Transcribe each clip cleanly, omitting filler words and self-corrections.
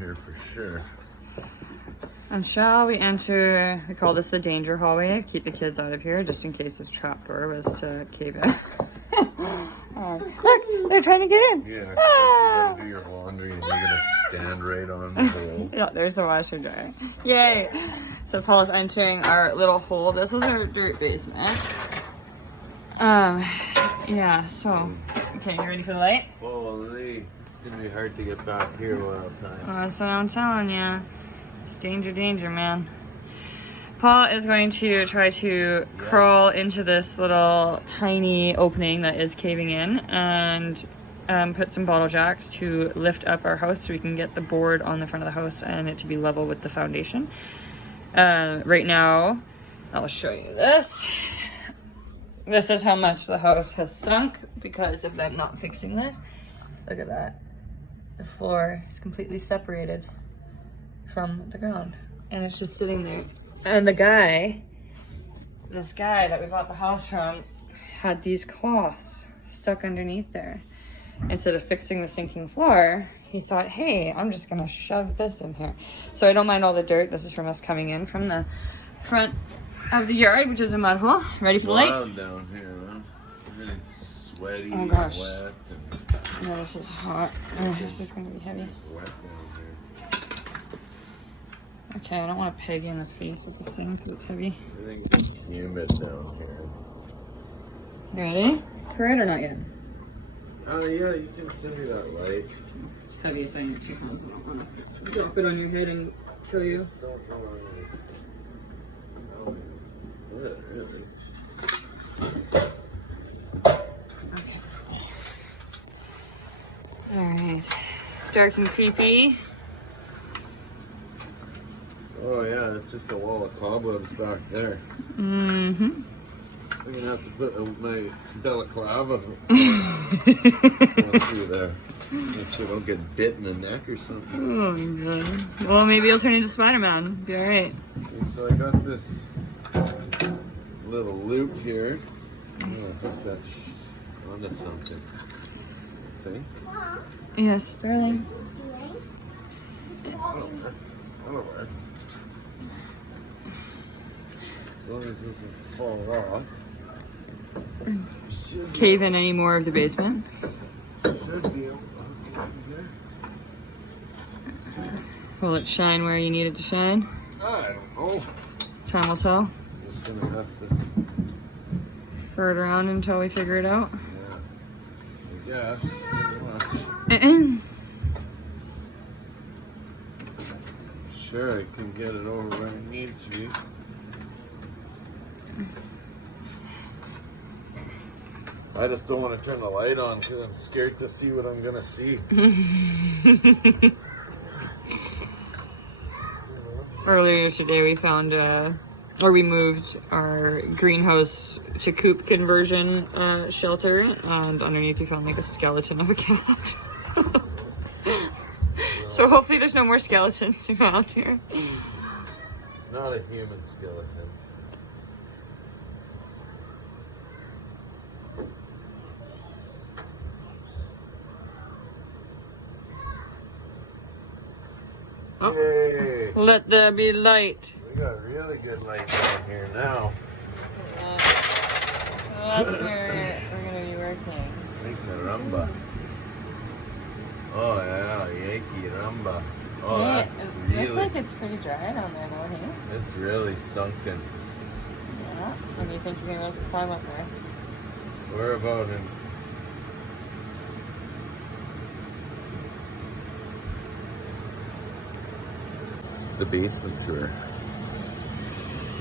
here for sure. And shall we enter, we call this the danger hallway, keep the kids out of here just in case this trapdoor was to cave in. Look, they're trying to get in. Yeah, except you're gonna do your laundry and you're gonna stand right on the hole. Yeah, there's the washer dryer. Yay! So Paul's entering our little hole. This was our dirt basement. Yeah, so, okay, you ready for the light? Holy, it's gonna be hard to get back here while time. That's what I'm telling you. It's danger, danger, man. Paul is going to try to crawl into this little tiny opening that is caving in and put some bottle jacks to lift up our house so we can get the board on the front of the house and it to be level with the foundation. Right now, I'll show you this. This is how much the house has sunk because of them not fixing this. Look at that. The floor is completely separated from the ground and it's just sitting there. And this guy that we bought the house from had these cloths stuck underneath there. Instead of fixing the sinking floor, he thought, hey, I'm just gonna shove this in here. So I don't mind all the dirt. This is from us coming in from the front of the yard, which is a mud hole. Ready for the light? Wild down here, man. Really sweaty, Oh gosh. wet, and No, this is hot. This is gonna be heavy. wet down here. Okay, I don't want to peg you in the face with the sink because it's heavy. I think it's humid down here. You ready for it or not yet? Oh yeah, you can send me that light. It's heavy, so I need 2 pounds. Drop it on your head and kill you. Don't go on it. Really? Okay. Alright. Dark and creepy. Oh yeah, it's just a wall of cobwebs back there. Mm-hmm. I'm gonna have to put my balaclava through there. Make sure I don't get bit in the neck or something. Oh my god. Well, maybe you'll turn into Spider-Man. Be alright. Okay, so I got this little loop here. Oh, I think that's onto something. Okay. Yes, darling. That'll work. As long as it doesn't fall off. Cave in any more of the basement? Should be able to. Will it shine where you need it to shine? I don't know. Time will tell. Just gonna have to. Throw it around until we figure it out. Yeah, I guess. Pretty much. Sure, I can get it over where it needs to be. I just don't want to turn the light on because I'm scared to see what I'm gonna see. Earlier today we found, we moved our greenhouse to coop conversion shelter, and underneath we found like a skeleton of a cat. So hopefully there's no more skeletons around here. Not a human skeleton. Oh. Yay! Let there be light. We got really good light down here now. So that's where we're gonna be working. Hey, caramba. Oh yeah, Yankee Rumba. Oh, Yeah, that's it really... looks like it's pretty dry down there though, hey? It's really sunken. Yeah. When do you think you're gonna climb up there? We're about in... It's the basement tour.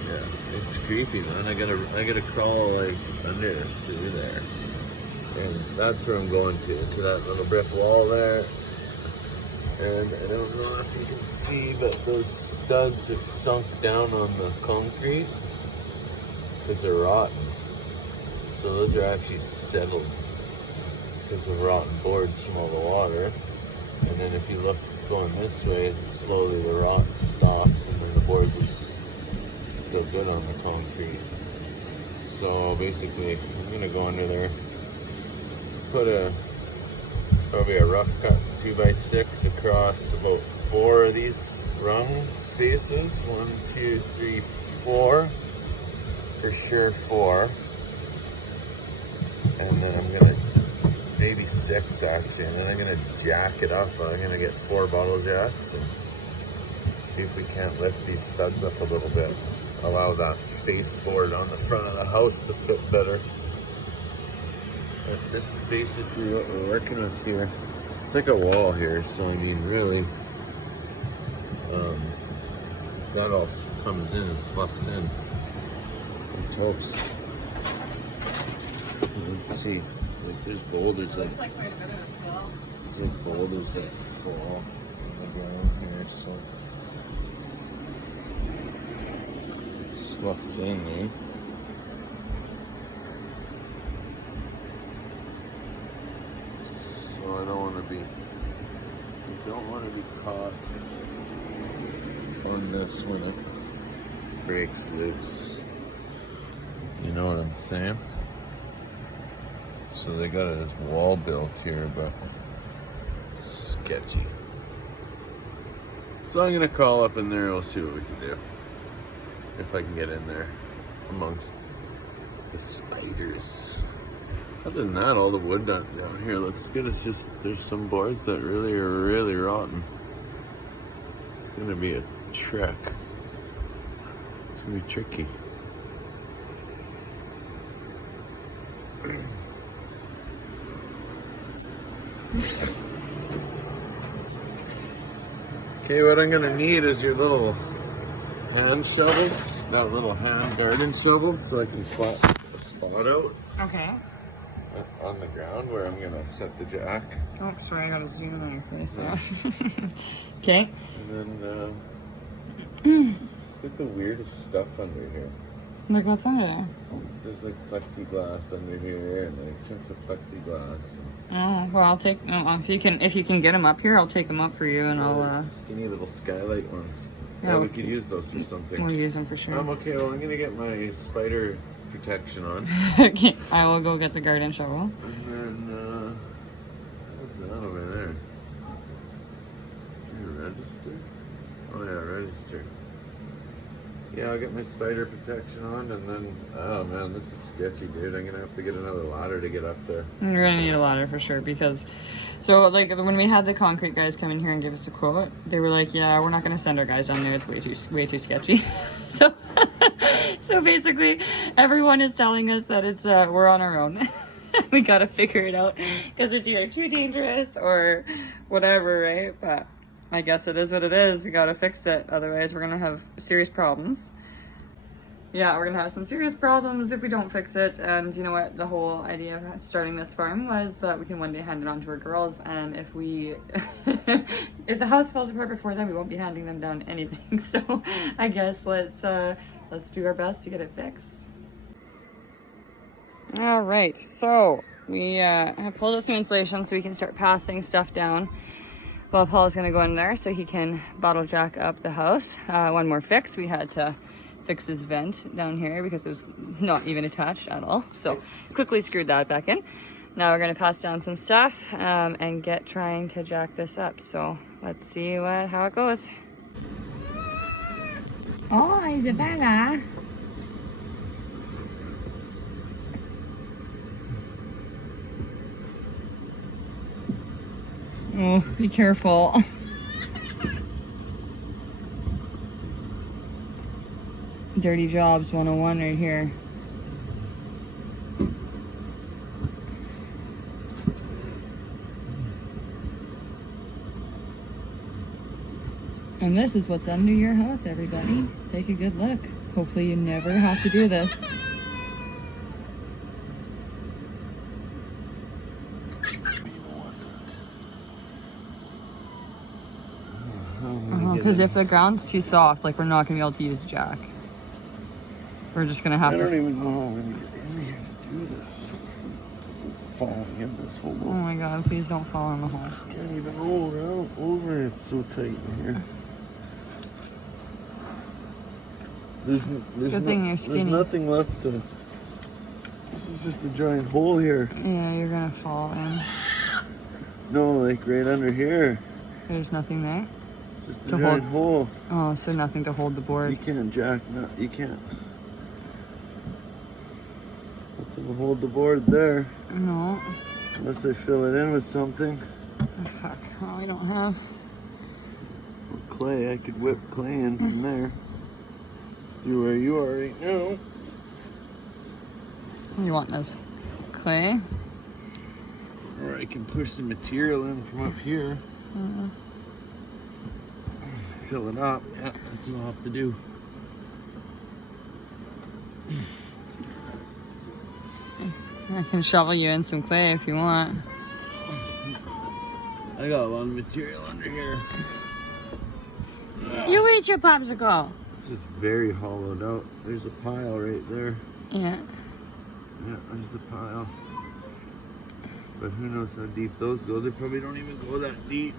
Yeah, it's creepy, man. I gotta crawl like under through there. And that's where I'm going to that little brick wall there. And I don't know if you can see, but those studs have sunk down on the concrete because they're rotten. So those are actually settled because of rotten boards from all the water. And then if you look going this way, slowly the rot stops and then the boards are still good on the concrete. So basically, I'm gonna go under there, put a Probably a rough cut 2x6 across about 4 of these rung spaces. 1, 2, 3, 4. For sure 4. And then I'm gonna, maybe 6 actually, and then I'm gonna jack it up. I'm gonna get 4 bottle jacks and see if we can't lift these studs up a little bit. Allow that baseboard on the front of the house to fit better. But this is basically what we're working with here. It's like a wall here, so I mean really, that all comes in and sloughs in and toast. Let's see, like there's boulders like, Looks like quite a bit of it fell. there's like boulders that fall on the ground here, so sloughs in, eh? So I don't want to be caught on this when it breaks loose. You know what I'm saying? So they got this wall built here, but sketchy. So I'm gonna crawl up in there and we'll see what we can do. If I can get in there amongst the spiders. Other than that, all the wood down here looks good. It's just there's some boards that really are really rotten. It's gonna be a trek. It's gonna be tricky. Okay, what I'm gonna need is your little hand shovel, that little hand garden shovel, so I can flat a spot out. Okay. On the ground where I'm gonna set the jack. Oh, sorry, I gotta zoom in on your face now. Okay. And then, just get the weirdest stuff under here. Look what's under there. There's like plexiglass under here and like chunks of plexiglass. Oh, well, I'll take, if you can get them up here, I'll take them up for you and I'll, Skinny little skylight ones. Yeah, Yeah, we could use those for something. we'll use them for sure. Okay, well I'm gonna get my spider protection on. Okay, I will go get the garden shovel. And then, what's that over there? Your register? Oh yeah, register. Yeah, I'll get my spider protection on and then, oh man, this is sketchy, dude. I'm gonna have to get another ladder to get up there. You're gonna need a ladder for sure because, so like when we had the concrete guys come in here and give us a quote, they were like, yeah, we're not gonna send our guys down there. It's way too sketchy. So, so basically everyone is telling us that it's, we're on our own. We gotta figure it out because it's either too dangerous or whatever, right? But I guess it is what it is. You gotta fix it. Otherwise we're gonna have serious problems. Yeah, we're gonna have some serious problems if we don't fix it. And you know what? The whole idea of starting this farm was that we can one day hand it on to our girls. And if we, if the house falls apart before then, we won't be handing them down anything. So I guess let's do our best to get it fixed. All right, so we have pulled up some insulation so we can start passing stuff down. Well, Paul's gonna go in there so he can bottle jack up the house. One more fix. We had to fix his vent down here because it was not even attached at all. So quickly screwed that back in. Now we're gonna pass down some stuff and get trying to jack this up. So let's see how it goes. Oh, Isabella. Oh, be careful. Dirty Jobs 101 right here. And this is what's under your house, everybody. Take a good look. Hopefully you never have to do this. Because if the ground's too soft, like we're not gonna be able to use the jack. We're just gonna have to. I don't even know how I'm gonna get in here to do this. Falling in this hole. Oh my god, please don't fall in the hole. I can't even roll around over. It's so tight in here. Good thing you're skinny. There's nothing left to. This is just a giant hole here. Yeah, you're gonna fall in. No, like right under here. There's nothing there? It's just a To giant hole. Oh, so nothing to hold the board. You can't jack, no, you can't. Nothing to hold the board there. No. Unless I fill it in with something. Oh, fuck. Oh, I don't have. Or clay, I could whip clay in from there. Through where you are right now. You want this clay? Or I can push some material in from up here. Fill it up. Yeah, that's what I'll have to do. I can shovel you in some clay if you want. I got a lot of material under here. You eat your popsicle. This is very hollowed out. There's a pile right there. Yeah. Yeah, there's the pile. But who knows how deep those go. They probably don't even go that deep.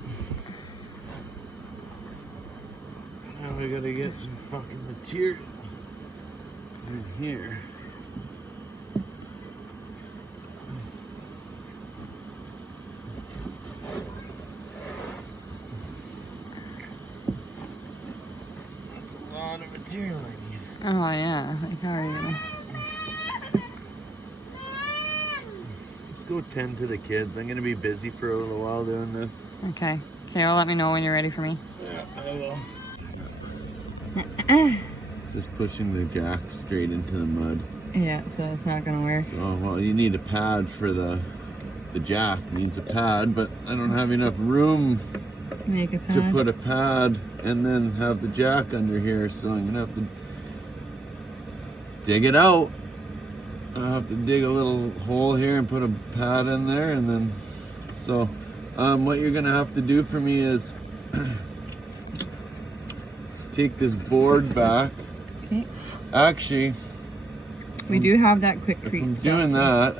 Now we gotta get some fucking material in here. That's a lot of material I need. Oh yeah. Like how are you gonna? Let's go tend to the kids. I'm gonna be busy for a little while doing this. Okay. Okay, well let me know when you're ready for me. Yeah, I will. Just pushing the jack straight into the mud. Yeah, so it's not gonna work. So, well, you need a pad for the jack. Needs a pad, but I don't have enough room To make a pad. to put a pad and then have the jack under here. So I'm gonna have to dig it out. I'll have to dig a little hole here and put a pad in there, and then so what you're gonna have to do for me is take this board back. Okay. Actually, We do have that quick if crease. I'm doing that,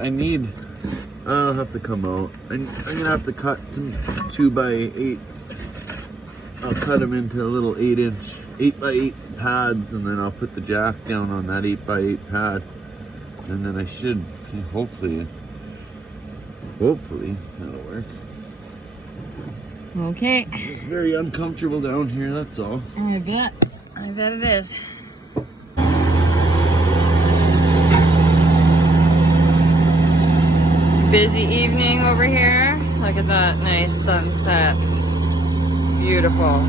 I'll have to come out. I'm gonna have to cut some 2x8s. I'll cut them into little 8x8 pads, and then I'll put the jack down on that 8x8 pad. And then I should, hopefully that'll work. Okay. It's very uncomfortable down here, that's all. I bet it is. Busy evening over here. Look at that nice sunset. Beautiful.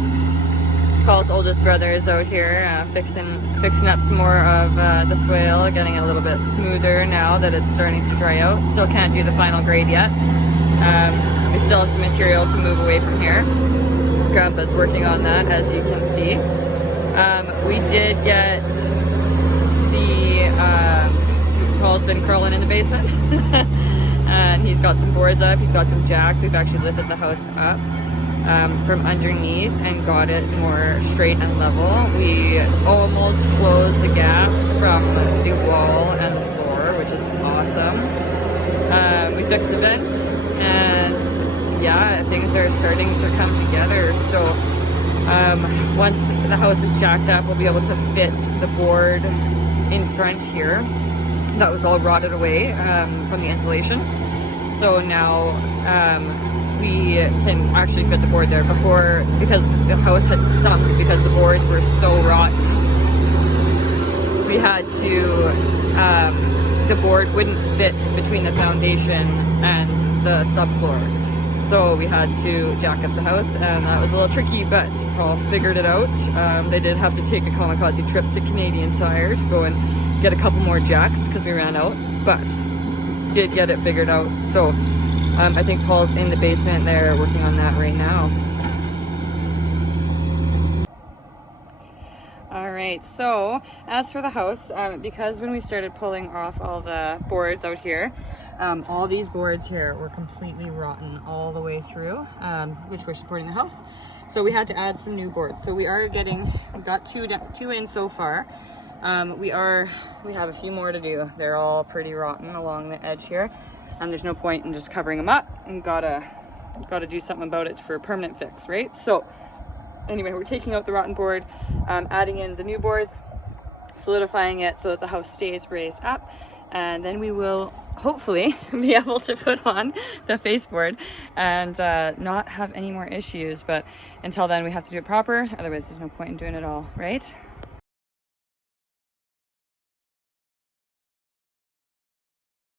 Paul's oldest brother is out here fixing up some more of the swale, getting it a little bit smoother now that it's starting to dry out. Still can't do the final grade yet. We still have some material to move away from here. Grandpa's working on that, as you can see. We did get Paul's been crawling in the basement. And he's got some boards up, he's got some jacks. We've actually lifted the house up from underneath and got it more straight and level. We almost closed the gap from the wall and the floor, which is awesome. We fixed the vent, and yeah, things are starting to come together. So once the house is jacked up, we'll be able to fit the board in front here. That was all rotted away from the insulation. So now we can actually fit the board there. Before, because the house had sunk because the boards were so rotten, we had to, the board wouldn't fit between the foundation and the subfloor. So we had to jack up the house, and that was a little tricky, but Paul figured it out. They did have to take a kamikaze trip to Canadian Tire to go and get a couple more jacks because we ran out, but did get it figured out. So I think Paul's in the basement there working on that right now. All right, so as for the house, because when we started pulling off all the boards out here, all these boards here were completely rotten all the way through, which were supporting the house. So we had to add some new boards. So we got two in so far. We have a few more to do. They're all pretty rotten along the edge here, and there's no point in just covering them up, and gotta do something about it for a permanent fix, right? So anyway, we're taking out the rotten board, adding in the new boards, solidifying it so that the house stays raised up, and then we will hopefully be able to put on the baseboard and not have any more issues. But until then, we have to do it proper, otherwise there's no point in doing it all, right?